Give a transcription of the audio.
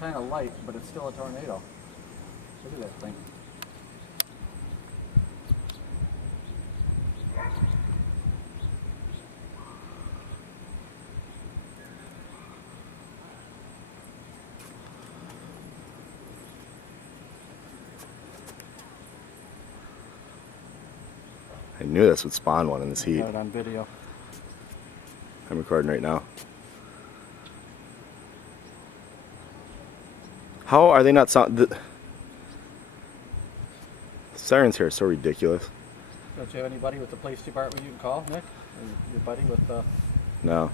kind of light, but it's still a tornado. Look at that thing. I knew this would spawn one in this heat. Got it on video. I'm recording right now. How are they not sound? The sirens here are so ridiculous. Don't you have anybody with the police department you can call, Nick? Your buddy with the... No.